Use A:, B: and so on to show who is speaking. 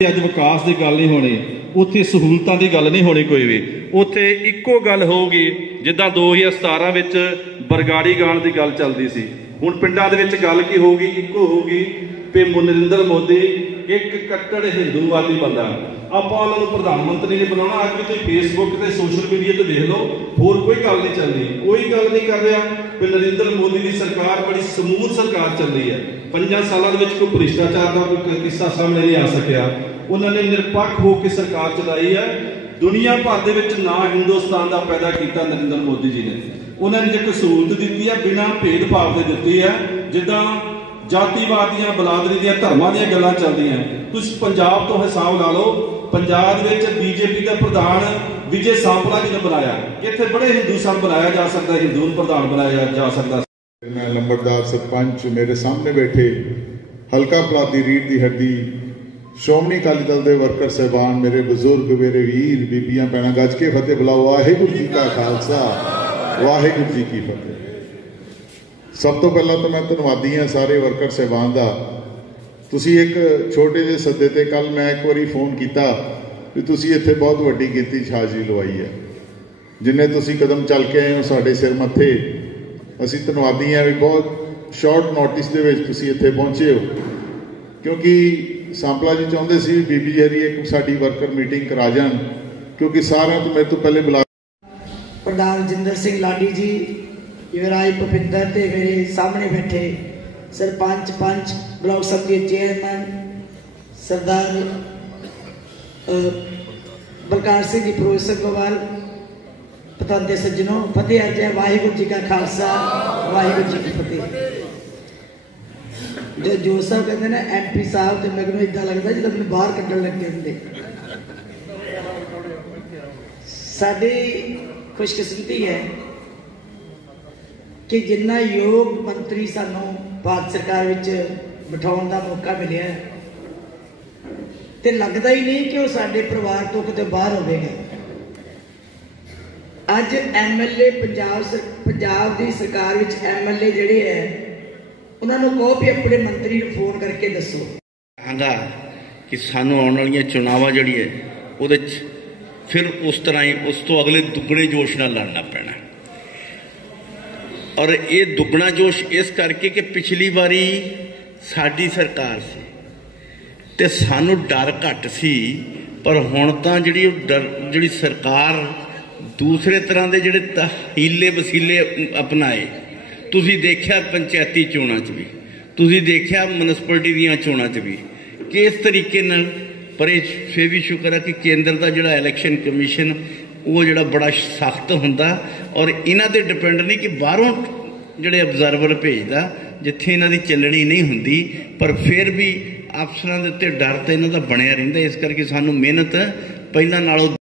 A: ਅੱਜ ਵਿਕਾਸ ਦੀ ਗੱਲ ਨਹੀਂ ਹੋਣੀ, ਉੱਥੇ ਸਹੂਲਤਾਂ ਦੀ ਗੱਲ ਨਹੀਂ ਹੋਣੀ ਕੋਈ ਵੀ। ਉੱਥੇ ਇੱਕੋ ਗੱਲ ਹੋਊਗੀ, ਜਿੱਦਾਂ 2017 ਵਿੱਚ ਬਰਗਾੜੀ ਗਾਣ ਦੀ ਗੱਲ ਚੱਲਦੀ ਸੀ। ਹੁਣ ਪਿੰਡਾਂ ਦੇ ਵਿੱਚ ਗੱਲ ਕੀ ਹੋਊਗੀ, ਇੱਕੋ ਹੋਊਗੀ ਵੀ ਨਰਿੰਦਰ ਮੋਦੀ ਇੱਕ ਕੱਟੜ ਹਿੰਦੂਵਾਦੀ ਬੰਦਾ। ਆਪਾਂ ਉਹਨਾਂ ਨੂੰ ਪ੍ਰਧਾਨ ਮੰਤਰੀ ਨੇ ਬਣਾਉਣਾ ਅੱਜ ਤੁਸੀਂ ਫੇਸਬੁੱਕ ਤੇ ਸੋਸ਼ਲ ਮੀਡੀਆ ਤੇ ਦੇਖ ਲਓ, ਹੋਰ ਕੋਈ ਗੱਲ ਨਹੀਂ ਚੱਲਦੀ। ਕੋਈ ਗੱਲ ਨਹੀਂ ਕਰ ਰਿਹਾ। ਵੀ ਨਰਿੰਦਰ ਮੋਦੀ ਦੀ ਸਰਕਾਰ, ਬੜੀ ਸਮੂਥ ਸਰਕਾਰ ਚੱਲਦੀ ਹੈ। ਪੰਜਾਂ ਸਾਲਾਂ ਦੇ ਵਿੱਚ ਕੋਈ ਭ੍ਰਿਸ਼ਟਾਚਾਰ ਦਾ ਕੋਈ ਕਿੱਸਾ ਸਾਹਮਣੇ ਨਹੀਂ ਆ ਸਕਿਆ। ਉਹਨਾਂ ਨੇ ਨਿਰਪੱਖ ਹੋ ਕੇ ਸਰਕਾਰ ਚਲਾਈ ਹੈ। ਦੁਨੀਆ ਭਰ ਦੇ ਵਿੱਚ ਨਾ ਹਿੰਦੁਸਤਾਨ ਦਾ ਪੈਦਾ ਕੀਤਾ ਨਰਿੰਦਰ ਮੋਦੀ ਜੀ ਨੇ। ਉਹਨਾਂ ਨੇ ਜੇ ਕੋਈ ਸਹੂਲਤ ਦਿੱਤੀ ਹੈ, ਬਿਨਾਂ ਭੇਦਭਾਵ ਦੇ ਦਿੱਤੀ ਹੈ, ਜਿੱਦਾਂ ਜਾਤੀਵਾਦ ਦੀਆਂ ਬਲਾਦਰੀ ਦੀਆਂ, ਧਰਮਾਂ ਦੀਆਂ ਗੱਲਾਂ ਚੱਲਦੀਆਂ ਤੁਸੀਂ ਪੰਜਾਬ ਤੋਂ ਹਿਸਾਬ ਲਾ ਲਓ, ਪੰਜਾਬ ਵਿੱਚ ਬੀਜੇਪੀ ਦਾ ਪ੍ਰਧਾਨ ਵਿਜੇ ਸਾਂਪਲਾ ਜੀ ਨੇ ਬਣਾਇਆ ਇੱਥੇ ਬੜੇ ਹਿੰਦੂ ਸਨ ਬਣਾਇਆ ਜਾ ਸਕਦਾ ਹਿੰਦੂ ਨੂੰ ਪ੍ਰਧਾਨ ਬਣਾਇਆ ਜਾ ਸਕਦਾ।
B: ਮੈਂ ਲੰਬੜਦਾਰ ਸਰਪੰਚ ਮੇਰੇ ਸਾਹਮਣੇ ਬੈਠੇ, ਹਲਕਾ ਪਲਾਦੀ ਰੀੜ ਦੀ ਹੱਡੀ, ਸ਼੍ਰੋਮਣੀ ਅਕਾਲੀ ਦਲ ਦੇ ਵਰਕਰ ਸਹਿਬਾਨ, ਮੇਰੇ ਬਜ਼ੁਰਗ, ਮੇਰੇ ਵੀਰ, ਬੀਬੀਆਂ, ਭੈਣਾਂ, ਗੱਜ ਕੇ ਫਤਿਹ ਬੁਲਾਓ। ਵਾਹਿਗੁਰੂ ਜੀ ਕਾ ਖਾਲਸਾ, ਵਾਹਿਗੁਰੂ ਜੀ ਕੀ ਫਤਿਹ। ਸਭ ਤੋਂ ਪਹਿਲਾਂ ਤਾਂ ਮੈਂ ਧੰਨਵਾਦੀ ਹਾਂ ਸਾਰੇ ਵਰਕਰ ਸਹਿਬਾਨ ਦਾ। ਤੁਸੀਂ ਇੱਕ ਛੋਟੇ ਜਿਹੇ ਸੱਦੇ ਤੇ ਕੱਲ ਮੈਂ ਇੱਕ ਵਾਰੀ ਫੋਨ ਕੀਤਾ ਵੀ ਤੁਸੀਂ ਇੱਥੇ ਬਹੁਤ ਵੱਡੀ ਗਿਣਤੀ 'ਚ ਹਾਜ਼ਰੀ ਲਵਾਈ ਹੈ। ਜਿੰਨੇ ਤੁਸੀਂ ਕਦਮ ਚੱਲ ਕੇ ਆਏ ਹੋ ਸਾਡੇ ਸਿਰ ਮੱਥੇ, ਅਸੀਂ ਧੰਨਵਾਦੀ ਹਾਂ ਵੀ ਬਹੁਤ ਸ਼ਾਰਟ ਨੋਟਿਸ ਦੇ ਵਿੱਚ ਤੁਸੀਂ ਇੱਥੇ ਪਹੁੰਚੇ ਹੋ। ਕਿਉਂਕਿ ਸਾਂਪਲਾ ਜੀ ਚਾਹੁੰਦੇ ਸੀ ਬੀਬੀ ਜੀ ਹਰੀ ਇੱਕ ਸਾਡੀ ਵਰਕਰ ਮੀਟਿੰਗ ਕਰਾ ਜਾਣ, ਕਿਉਂਕਿ ਸਾਰਿਆਂ ਤੋਂ ਮੇਰੇ ਤੋਂ ਪਹਿਲੇ ਬੁਲਾ
C: ਪ੍ਰਧਾਨ ਜਿੰਦਰ ਸਿੰਘ ਲਾਡੀ ਜੀ ਯੁਵਰਾਜ ਭੁਪਿੰਦਰ ਤੇ ਮੇਰੇ ਸਾਹਮਣੇ ਬੈਠੇ ਸਰਪੰਚ ਪੰਚ ਬਲਾਕ ਦੇ ਚੇਅਰਮੈਨ ਸਰਦਾਰ ਅਹ, ਬਲਕਾਰ ਸਿੰਘ ਜੀ ਪ੍ਰੋਫੈਸਰ ਗੋਵਾਲ ਪਤੰਦੇ ਸੱਜਣੋ ਫਤਿਹ ਅਰਜੈ ਵਾਹਿਗੁਰੂ ਜੀ ਕਾ ਖਾਲਸਾ ਵਾਹਿਗੁਰੂ ਜੀ ਕੀ ਫਤਿਹ। ਜੋ ਜੋ ਸਾਹਿਬ ਕਹਿੰਦੇ ਨੇ ਐਮਪੀ ਸਾਹਿਬ ਤੇ ਮੈਨੂੰ ਇਦਾਂ ਲੱਗਦਾ ਜਿੱਦਾਂ ਮੈਨੂੰ ਬਾਹਰ ਕੱਢਣ ਲੱਗੇ ਹੁੰਦੇ। ਸਾਡੀ ਖੁਸ਼ਕਿਸਮਤੀ ਹੈ ਕਿ ਜਿੰਨਾ ਯੋਗ ਮੰਤਰੀ ਸਾਨੂੰ ਭਾਰਤ ਸਰਕਾਰ ਵਿੱਚ ਬਿਠਾਉਣ ਦਾ ਮੌਕਾ ਮਿਲਿਆ ਹੈ, ਤੇ ਲੱਗਦਾ ਹੀ ਨਹੀਂ ਕਿ ਉਹ ਸਾਡੇ ਪਰਿਵਾਰ ਤੋਂ ਕਿਤੇ ਬਾਹਰ ਹੋਵੇਗਾ। ਅੱਜ ਐਮਐਲਏ ਪੰਜਾਬ ਸਰ- ਪੰਜਾਬ ਦੀ ਸਰਕਾਰ ਵਿੱਚ ਐਮਐਲਏ ਜਿਹੜੇ ਹੈ ਉਹਨਾਂ ਨੂੰ ਕਹੋ ਵੀ ਆਪਣੇ ਮੰਤਰੀ ਨੂੰ ਫੋਨ ਕਰਕੇ ਦੱਸੋ।
D: ਚਾਹਾਂਗਾ ਕਿ ਸਾਨੂੰ ਆਉਣ ਵਾਲੀਆਂ ਚੁਣਾਵਾਂ ਜਿਹੜੀ ਹੈ ਉਹਦੇ 'ਚ ਫਿਰ ਉਸ ਤਰ੍ਹਾਂ ਹੀ ਉਸ ਤੋਂ ਅਗਲੇ ਦੁੱਗਣੇ ਜੋਸ਼ ਨਾਲ ਲੜਨਾ ਪੈਣਾ। ਔਰ ਇਹ ਦੁੱਗਣਾ ਜੋਸ਼ ਇਸ ਕਰਕੇ ਕਿ ਪਿਛਲੀ ਵਾਰੀ ਸਾਡੀ ਸਰਕਾਰ ਸੀ ਤੇ ਸਾਨੂੰ ਡਰ ਘੱਟ ਸੀ, ਪਰ ਹੁਣ ਤਾਂ ਜਿਹੜੀ ਉਹ ਡਰ, ਜਿਹੜੀ ਸਰਕਾਰ ਦੂਸਰੇ ਤਰ੍ਹਾਂ ਦੇ ਜਿਹੜੇ ਤ- ਹੀਲੇ ਵਸੀਲੇ ਅਪਣਾਏ। ਤੁਸੀਂ ਦੇਖਿਆ ਪੰਚਾਇਤੀ ਚੋਣਾਂ 'ਚ ਵੀ, ਤੁਸੀਂ ਦੇਖਿਆ ਮਿਊਨਿਸਪੈਲਿਟੀ ਦੀਆਂ ਚੋਣਾਂ 'ਚ ਵੀ, ਕਿਸ ਤਰੀਕੇ ਨਾਲ? ਪਰ ਇਹ ਫੇਰ ਵੀ ਸ਼ੁਕਰ ਹੈ ਕਿ ਕੇਂਦਰ ਦਾ ਜਿਹੜਾ ਇਲੈਕਸ਼ਨ ਕਮਿਸ਼ਨ ਉਹ ਜਿਹੜਾ ਬੜਾ ਸਖਤ ਹੁੰਦਾ ਔਰ ਇਹਨਾਂ ਤੇ ਡਿਪੈਂਡ ਨਹੀਂ ਕਿ ਬਾਹਰੋਂ ਜਿਹੜੇ ਅਬਜ਼ਰਵਰ ਭੇਜਦਾ, ਜਿੱਥੇ ਇਹਨਾਂ ਦੀ ਚੱਲਣੀ ਨਹੀਂ ਹੁੰਦੀ, ਪਰ ਫਿਰ ਵੀ ਅਫਸਰਾਂ ਦੇ ਉੱਤੇ ਡਰ ਤਾਂ ਇਹਨਾਂ ਦਾ ਬਣਿਆ ਰਹਿੰਦਾ। ਇਸ ਕਰਕੇ ਸਾਨੂੰ ਮਿਹਨਤ ਪਹਿਲਾਂ ਨਾਲੋਂ